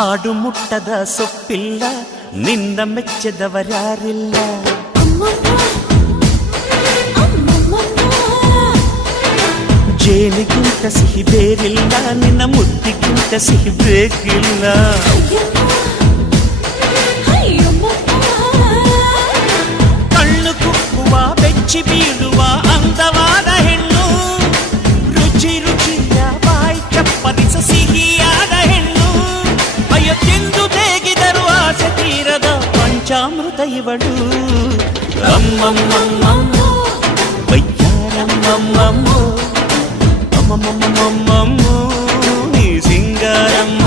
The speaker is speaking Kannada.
ಆಡು ಮುಟ್ಟದ ಸೊಪ್ಪಿಲ್ಲ ನಿನ್ನ ಮೆಚ್ಚದವರ್ಯಾರಿಲ್ಲ ಜೇನಿಗಿಂತ ಸಿಹಿ ಬೇರಿಲ್ಲ ನಿನ್ನ ಮುದ್ದಿಗಿಂತ ಸಿಹಿ ಬೇಕಿಲ್ಲ ಕಣ್ಣು ಕುಕ್ಕುವ ಬೆಚ್ಚಿ ಬೀಳುವ ಅಂದವಾದ ಹೆಣ್ಣು ರುಚಿ ರುಚಿಯ ಬಾಯಿ ಚಪ್ಪರಿಸ ಸಿಹಿಯಾದ ಹೆಣ್ಣು ಅಯ್ಯೋ ತಿಂದು ಬೇಗಿದರು ಆಸೆ ತೀರದ ಪಂಚಾಮೃತ ಇವಳು ಅಮ್ಮಮ್ಮಮ್ಮಮ್ಮ ವಯ್ಯಾರಮ್ಮಮ್ಮಮ್ಮ ಅಮ್ಮಮ್ಮಮ್ಮಮ್ಮಮ್ಮ ನೀ ಸಿಂಗಾರಮ್ಮ